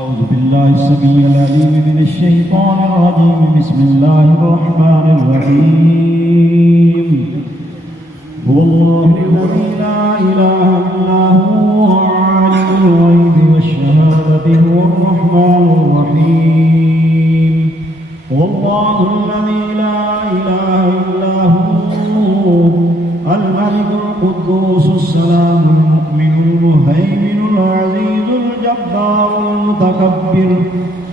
أعوذ بالله السميع العليم من الشيطان الرجيم. بسم الله الرحمن الرحيم. هو الله الذي لا إله إلا هو عالم الغيب والشهادة هو الرحمن الرحيم. هو الله الذي لا إله إلا هو الملك القدوس السلام المؤمن المهيمن العزيز الجبار المتكبر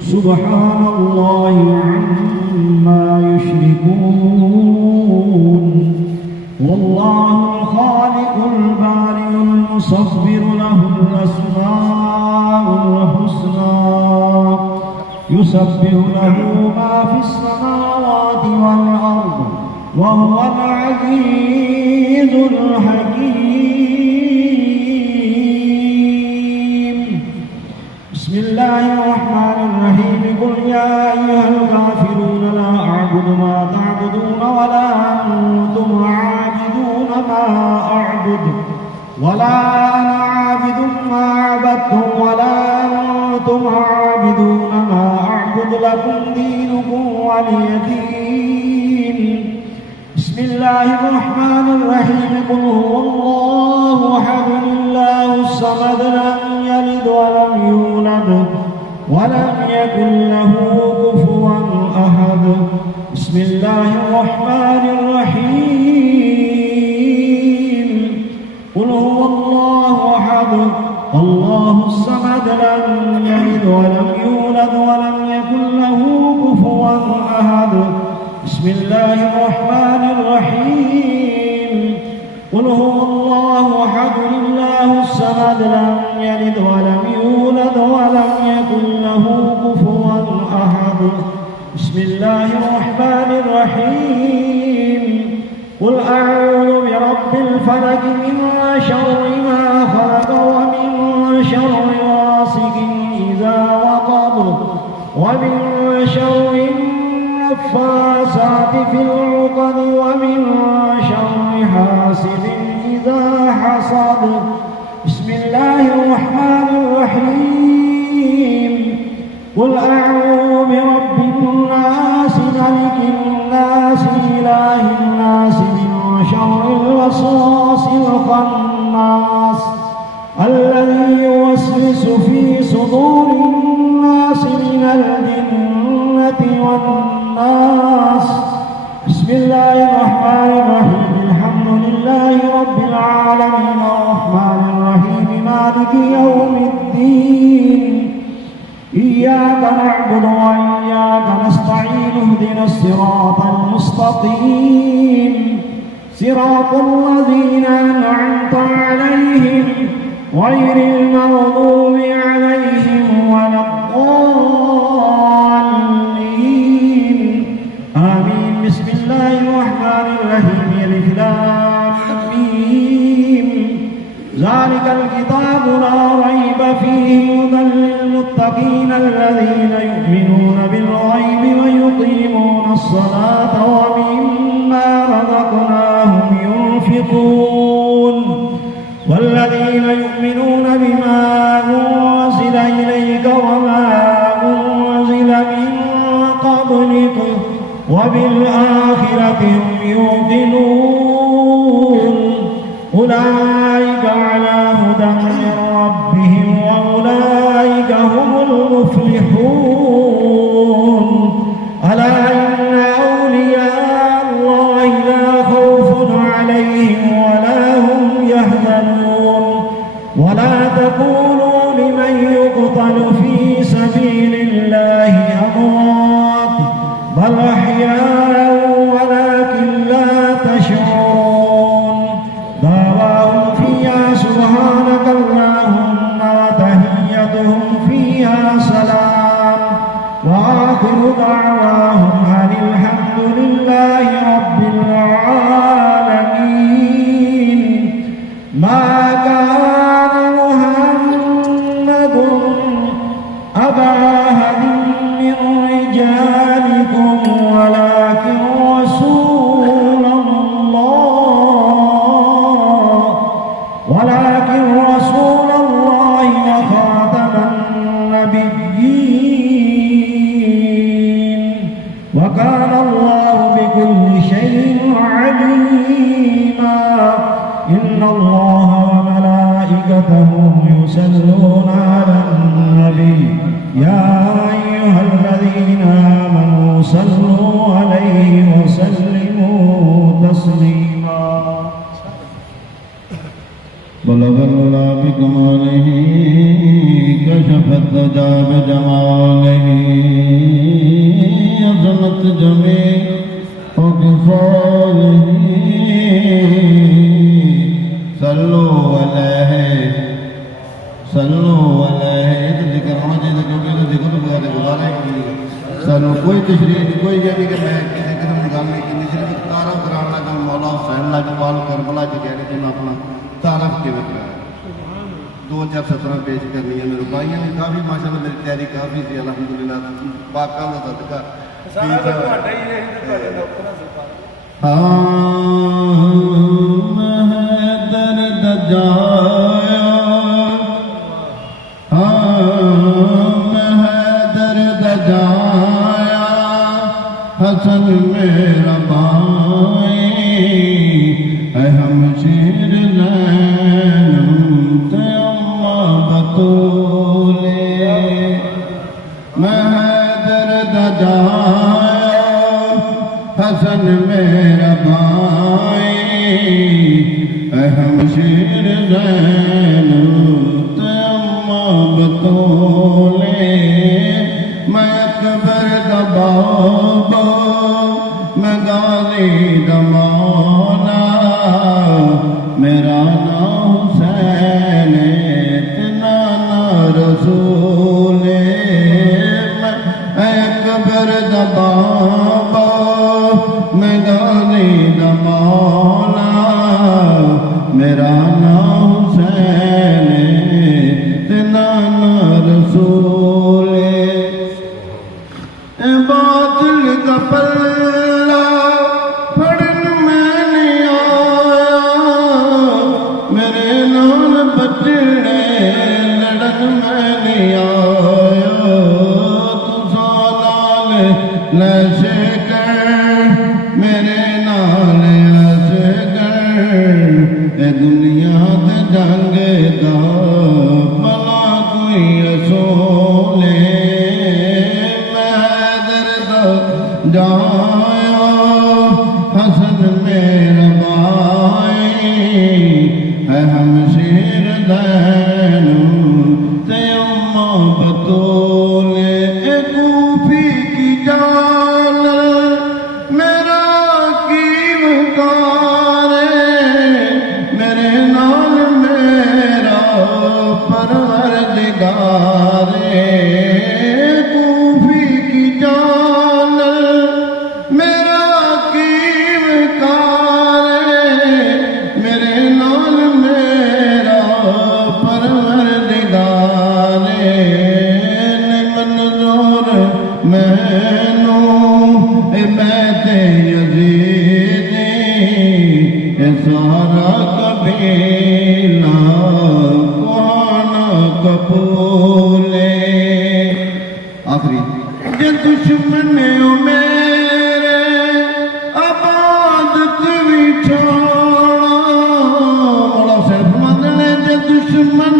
سبحان الله عما يشركون. والله الخالق البارئ المصور له الأسماء الحسنى يسبح له ما في السماوات والأرض وهو العزيز الحكيم. بسم الله الرحمن الرحيم. قل يا أيها الكافرون لا أعبد ما تعبدون ولا أنتم عابدون ما أعبد ولا أنا عابد ما عبدتم ولا أنتم عابدون ما أعبد لكم دينكم ولي دين. بسم الله الرحمن الرحيم. قل هو الله أحد الله الصمد لم يلد ولم يولد ولم يكن له كفوا أحد. بسم الله الرحمن الرحيم. قل هو الله أحد الله الصمد لم يلد ولم يولد ولم يكن له كفوا أحد. بسم الله الرحمن الرحيم. قل هو الله أحد الله الصمد لم يلد ولم يولد ولم يكن له كفوا أحد. بسم الله الرحمن الرحيم. قل أعوذ برب الفلق من شر ما خلق ومن شر غاسق إذا وقب ومن شر النفاثات في العقد ومن شر حاسد إذا حسد. بسم الله الرحمن الرحيم. قل أعوذ برب الناس ملك الناس إله الناس من شر الوسواس الخناس الذي يوسوس في صدور الناس من الجنة والناس. بسم الله الرحمن الرحيم. الحمد لله رب العالمين الرحمن الرحيم مالك يوم الدين. إياك نعبد وإياك نستعين اهدنا الصراط المستقيم صراط الذين أنعمت عليهم غير المغضوب عليهم ولا الضالين آمين. بسم الله الرحمن الرحيم. ألف لام ميم. ذلك الكتاب لا ريب فيه هدى للمتقين الذين يؤمنون بالغيب ويقيمون الصلاة ومما رزقناهم ينفقون والذين يؤمنون بما أنزل إليك وما أنزل من قبلك وبالآخرة هم يوقنون أولئك على هدى من ربهم وأولئك هم المفلحون. ألا إن أولياء الله لا خوف عليهم ولا هم يحزنون. ولا تقولوا لمن يقتل في سبيل الله أموات بل أحياء ولكن لا تشعرون. دعواهم فيها سبحانك اللهم وتحيتهم فيها سلام فالدجى بجماله عظمت جميع وكفاله صلوا عليه صلوا عليه ذکر ہونا چاہیے کیونکہ ذکر بغیر گزارا ہی نہیں سانو کوئی تشریح نہیں کوئی یہ نہیں کہ میں کسی قسم کی گل نہیں کی صرف تعارف کرانا کہ مولا حسین لاجوال کربلا کی گہری جی میں اپنا تعارف کیوں کرایا 2017 پیش کرنی ہے میرے بھائیوں نے کافی ماشاءاللہ میری تیاری کافی تھی الحمدللہ پاکاں دا صدقہ درد جایا درد جایا حسن میرا بھائی اے ہمشیر زینب تے اماں بطولے میں درد جایا حسن میرا بھائی اے ہمشیر زینب تے اماں بطولے میں اکبر دا بابا میں غازی دا مولا میرا نام حسین تے نانا رسول میں اکبر دا بابا میں غازی دا مولا میرا نام حسین تے نانا رسول باطل کا پلہ پھڑن میں نہیں آیا میرے نال بچڑے لڑن میں نہیں آیا تساں نال لشے کر میرے نال ایسے کر اے دنیا تے جنگ دا بھلا کوئی اصول جایا حسن میرا بھائی ہے ہمشیر زینب تے اماں بطولے اے کوفی کی جان میرا کی وقار میرے نال میرا پروردگار کوفی کی جان میرا قیم کار میرے نال میرا پروردگار نے منظور مینوں میں تے یزیدی اے سارا قبیلہ کہانا قبولے آخری جے دشمن ہو میرے عبادت بھی چھوڑا مولا حسین فرماتے ہیں جے دشمن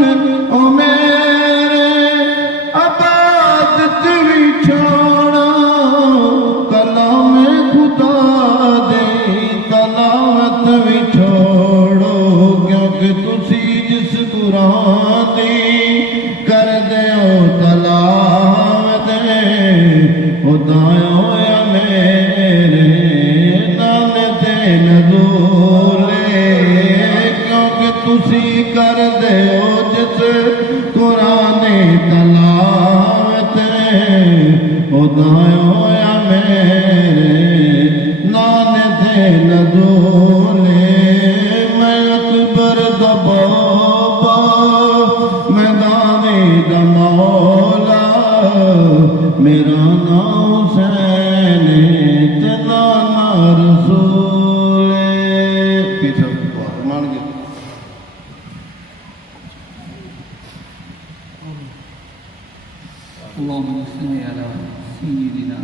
ہو میرے عبادت بھی چھوڑا کلام خدا دے تلاوت بھی چھوڑو کیونکہ تسی جس قرآن دی کر دیو تلاوت خدایا ہویا میرے نال تے نزولے کیونکہ تسی کر دیو جس قرآن تلاوت خدایا ہویا میرے نال تے نزولے میں اکبر دا بابا میں غازی دا مولا میرا نام حسین تے نانا رسول پیچھے مان گئے اللهم صل على سيدنا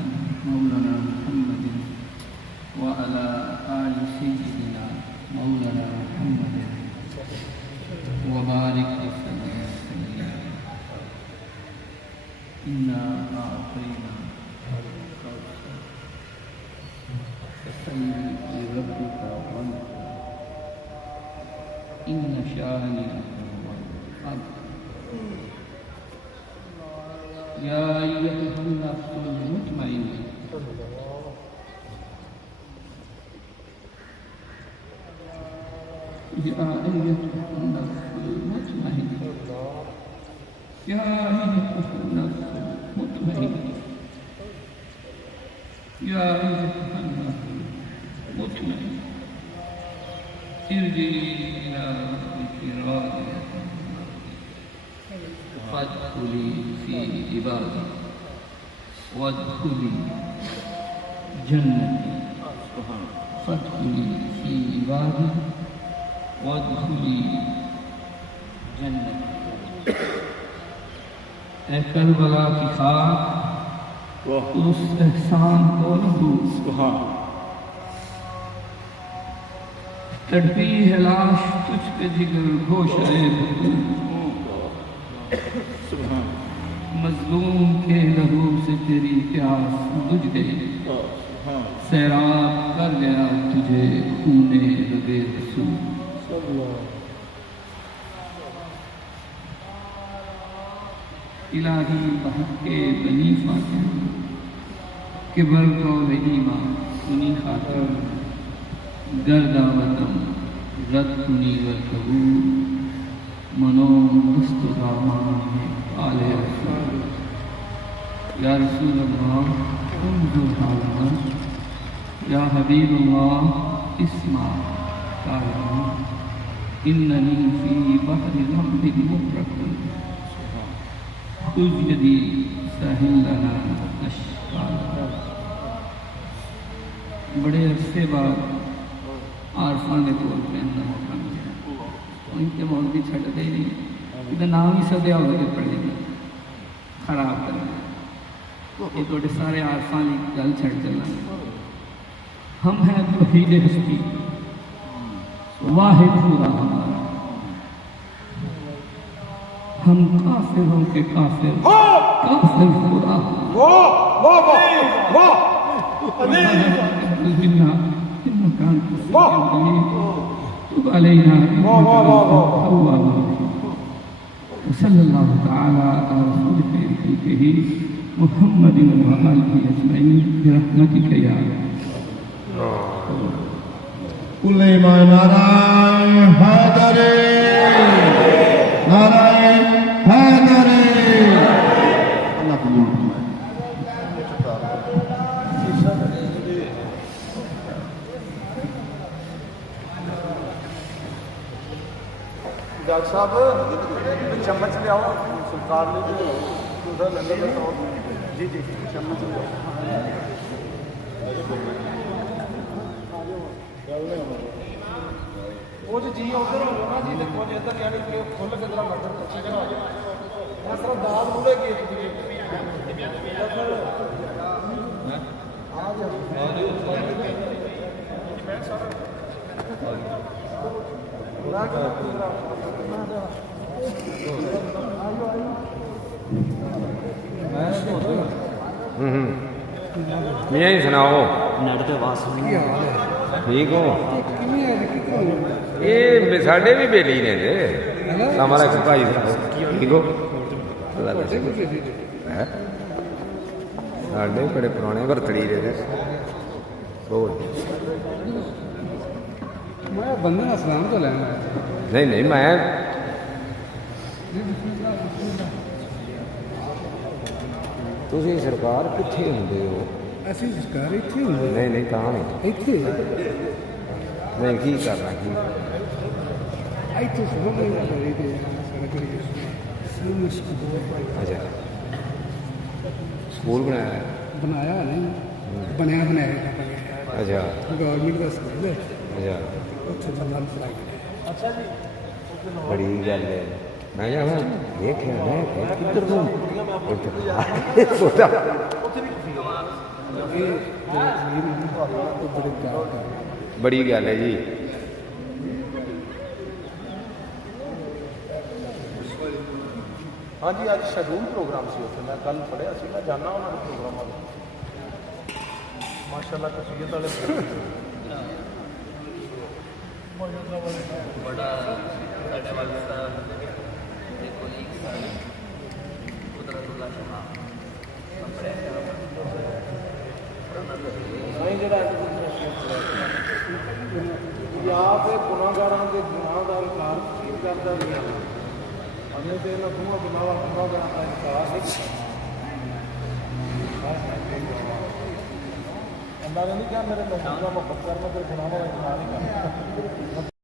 مولانا محمد وعلى آل سيدنا مولانا محمد وبارك وسلم إنا أعطيناك الكوثر فصل لربك وانحر إن شانئك هو الأبتر يا أيتها النفس المطمئنة يا أيتها النفس المطمئنة يا أيتها النفس المطمئنة يا أيتها النفس المطمئنة ارجعي إلى ربك راضية فادخلي في عبادي وادخلي جنتي فادخلي في عبادي وادخلی جنت. اے کربلا کی خاک اس احسان کو نہ بھول. تڑپی ہے لاش تجھ پہ جگر گوشہ مظلوم کے لہو سے تیری پیاس بجھ گئی. سیراب کر گیا تجھے خونے لبے رسول. الہی بحق کے بنی فاتح کبر کو رحیمہ کنی خاتم گردہ وطم رد کنی والکبور منو دست و دامان آل رسول. یا رسول اللہ انظر حالنا یا حبیب اللہ اسمع قالنا اننی فی بحر ذنب مغرق خذ یدی ساحل لنا اشکالا. بڑے عرصے بعد عارفان نے طور پہ اندر موقع ملیا. ان کے مولوی چھڑتے ہی نہیں ادھر نام ہی سدیا ہو کے پڑھے گا خراب کریں گے. یہ توڑے سارے عارفان کی گل چھڑ چلنا. ہم ہیں توحید ہستی واحد پورا ہمارا. ہم کافروں کے کافر کافر پورا. صلی اللہ تعالی علی رسول خلقہ محمد وآلہ اجمعین برحمتک یا کل ایمان نعرہ حیدر نعرہ حیدر. اللہ قبول فرمائے. ڈاکٹر صاحب چمچ لے آؤ سرکار لے جو ادھر لندن میں تو جی جی چمچ لے آؤ. وہ جی ادھر ہو نا جی دیکھو جی ادھر یعنی کہ کھل کے ذرا مٹر اچھی جگہ ہو جائے. میں سر دال مولے کی میاں ہی سناؤ ٹھیک ہو. یہ ساڈے بھی بیلی نے السلام علیکم بھائی ٹھیک ہو. ساڈے بڑے پرانے برتڑی رہے بہت. بندے کا سلام تو لینا نہیں نہیں میں تھی سرکار کتنے ہوں ہو. اسی سرکار اتنے نہیں نہیں کہاں نہیں اتنے نہیں کی کرنا کی اچھا سکول بنایا ہے. بنایا نہیں بنیا بنایا اچھا گورنمنٹ کا سکول ہے. اچھا اتنے بندہ پڑھائی. بڑی گل ہے. میں کیا دیکھا میں کدھر بڑی گل ہے جی. ہاں جی اج شیڈول پروگرام سی اتنے میں کل پڑھیا سی میں جانا انہوں نے پروگرام والے ماشاء اللہ کشیت والے بڑا قدرت اللہ شاہ ਦੇ ਗੁਨਾਹਗਾਰਾਂ ਦੇ ਗੁਨਾਹ ਦਾ ਇਨਕਾਰ ਕਰਦਾ ਵੀ ਹੈ ਅਨੇ ਤੇ ਇਹਨਾਂ ਦੋਵਾਂ ਗੁਨਾਹਗਾਰਾਂ ਦਾ ਇਨਕਾਰ ਨਹੀਂ ਅੱਲਾਹ ਨੇ ਨਹੀਂ ਕਿਹਾ ਮੇਰੇ ਮਹਿਬੂਬ ਦਾ ਮੁਹੱਬਤ ਕਰਨਾ ਤੇ ਗੁਨਾਹਾਂ ਦਾ ਇਨਕਾਰ ਨਹੀਂ ਕਰਨਾ